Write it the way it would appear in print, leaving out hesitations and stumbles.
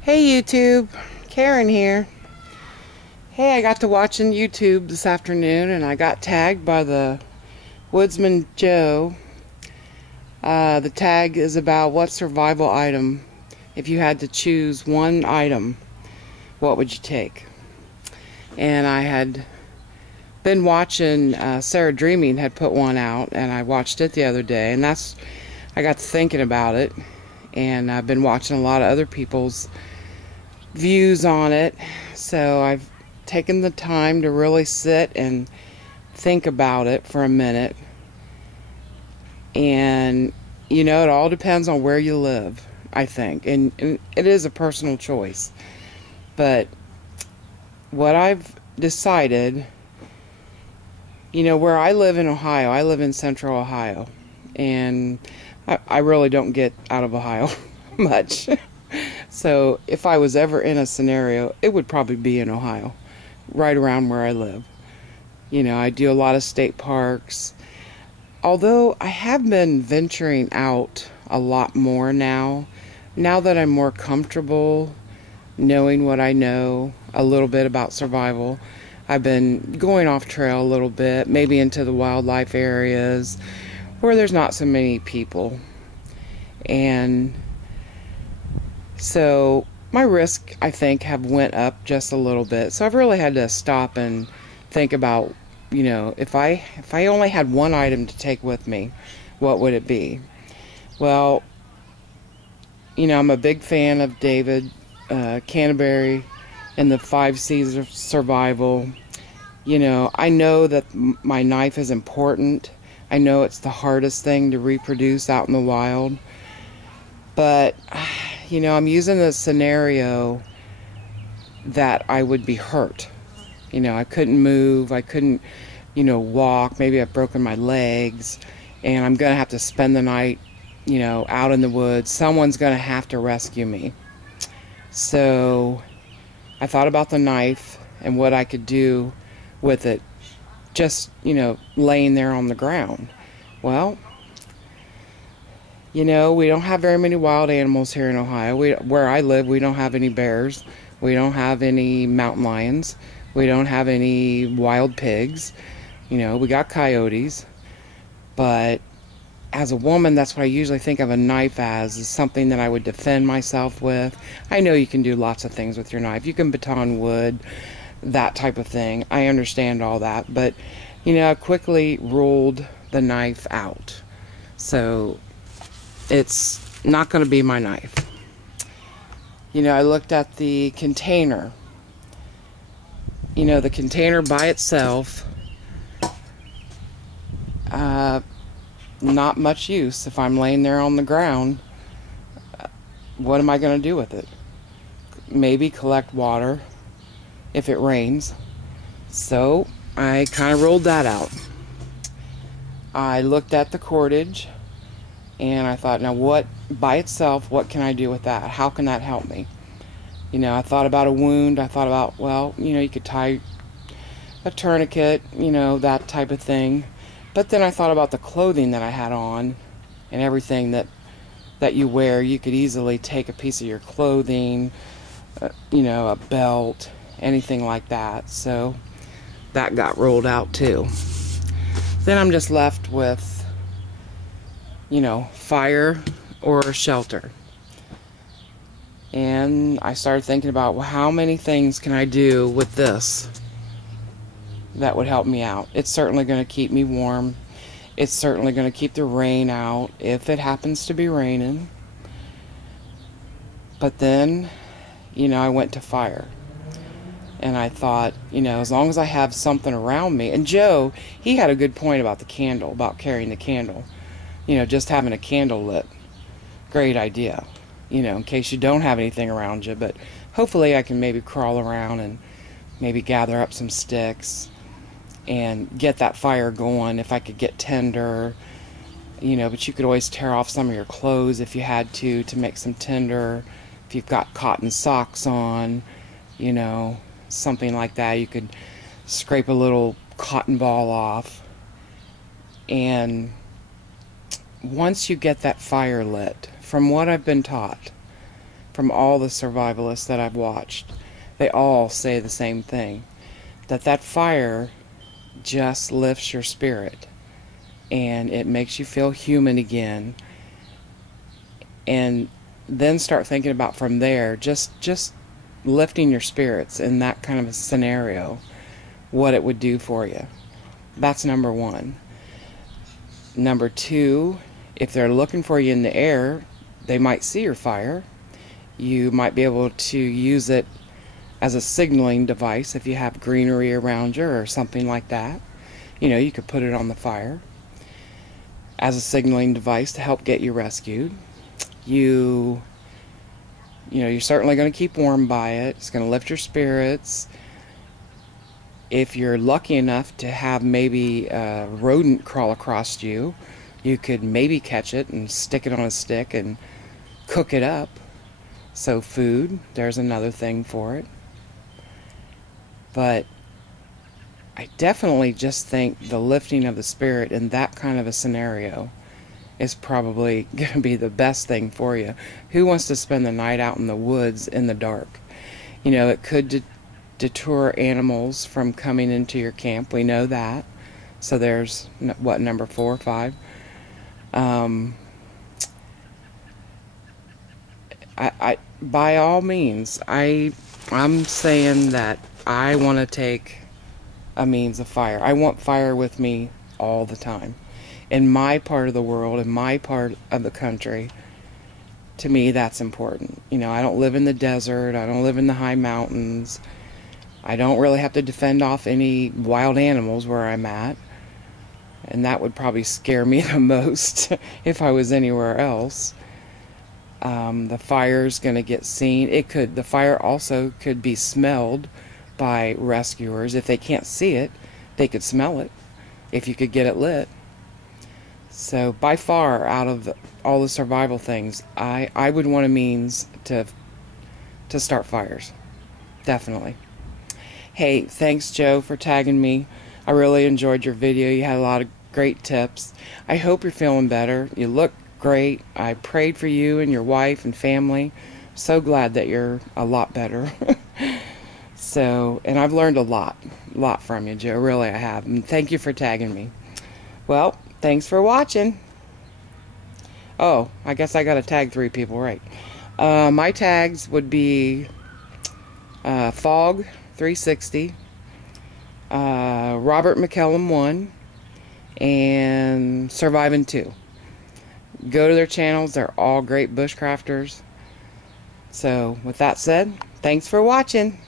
Hey YouTube, Karen here. Hey, I got to watching YouTube this afternoon and I got tagged by the Woodsman Joe. The tag is about what survival item, if you had to choose one item, what would you take? And I had been watching, Sarah Dreaming had put one out and I watched it the other day, and I got to thinking about it, and I've been watching a lot of other people's views on it, so I've taken the time to really sit and think about it for a minute. And it all depends on where you live, I think, and it is a personal choice. But what I've decided, where I live in Ohio, I live in central Ohio, and I really don't get out of Ohio much. So if I was ever in a scenario, it would probably be in Ohio, right around where I live. I do a lot of state parks. Although I have been venturing out a lot more now that I'm more comfortable knowing what I know a little bit about survival. I've been going off trail a little bit, maybe into the wildlife areas where there's not so many people. And so my risk, I think, have went up just a little bit. So I've really had to stop and think about, if I only had one item to take with me, what would it be? Well, I'm a big fan of David Canterbury and the 5 C's of survival. I know that my knife is important. I know it's the hardest thing to reproduce out in the wild. But I'm using the scenario that I would be hurt. I couldn't move, I couldn't, walk, maybe I've broken my legs, and I'm going to have to spend the night, out in the woods. Someone's going to have to rescue me. So I thought about the knife and what I could do with it, just, laying there on the ground. Well, we don't have very many wild animals here in Ohio. Where I live, we don't have any bears. We don't have any mountain lions. We don't have any wild pigs. We got coyotes. But as a woman, that's what I usually think of a knife as, is something that I would defend myself with. I know you can do lots of things with your knife. You can baton wood, that type of thing. I understand all that. But, I quickly ruled the knife out. So it's not going to be my knife. I looked at the container. The container by itself, not much use. If I'm laying there on the ground, what am I going to do with it? Maybe collect water if it rains. So I kind of ruled that out. I looked at the cordage, and I thought, now what, by itself, what can I do with that? How can that help me? I thought about a wound. I thought about, well, you could tie a tourniquet, that type of thing. But then I thought about the clothing that I had on and everything that you wear. You could easily take a piece of your clothing, a belt, anything like that. So that got rolled out too. Then I'm just left with, fire or shelter. And I started thinking about, well, how many things can I do with this that would help me out? It's certainly going to keep me warm. It's certainly going to keep the rain out if it happens to be raining. But then, I went to fire. And I thought, as long as I have something around me. And Joe, he had a good point about the candle, about carrying the candle. Just having a candle lit. Great idea. In case you don't have anything around you. But hopefully I can maybe crawl around and maybe gather up some sticks and get that fire going if I could get tinder. But you could always tear off some of your clothes if you had to make some tinder. If you've got cotton socks on, something like that. You could scrape a little cotton ball off. And once you get that fire lit, from what I've been taught, from all the survivalists that I've watched. They all say the same thing, that fire just lifts your spirit and it makes you feel human again. And then start thinking about from there, just lifting your spirits in that kind of a scenario, what it would do for you. That's number one. Number two, if they're looking for you in the air, they might see your fire. You might be able to use it as a signaling device if you have greenery around you or something like that. You know, you could put it on the fire as a signaling device to help get you rescued. You know, you're certainly going to keep warm by it. It's going to lift your spirits. If you're lucky enough to have maybe a rodent crawl across you, you could maybe catch it and stick it on a stick and cook it up. So food, there's another thing for it. But I definitely just think the lifting of the spirit in that kind of a scenario is probably going to be the best thing for you. Who wants to spend the night out in the woods in the dark? You know, it could deter animals from coming into your camp. We know that. So there's, what, number 4 or 5? By all means, I'm saying that I want to take a means of fire. I want fire with me all the time. In my part of the world, in my part of the country, to me that's important. You know, I don't live in the desert. I don't live in the high mountains. I don't really have to defend off any wild animals where I'm at. And that would probably scare me the most if I was anywhere else. The fire's going to get seen. The fire also could be smelled by rescuers. If they can't see it, they could smell it if you could get it lit. So by far, out of all the survival things, I would want a means to start fires. Definitely. Hey, thanks Joe for tagging me. I really enjoyed your video. You had a lot of great tips. I hope you're feeling better. You look great. I prayed for you and your wife and family. So glad that you're a lot better. So, and I've learned a lot from you, Joe. Really, I have. And thank you for tagging me. Well, thanks for watching. Oh, I guess I got to tag 3 people, right? My tags would be Fog 360, Robert McCallum 1, and Surviving 2. Go to their channels. They're all great bushcrafters. So, with that said, thanks for watching.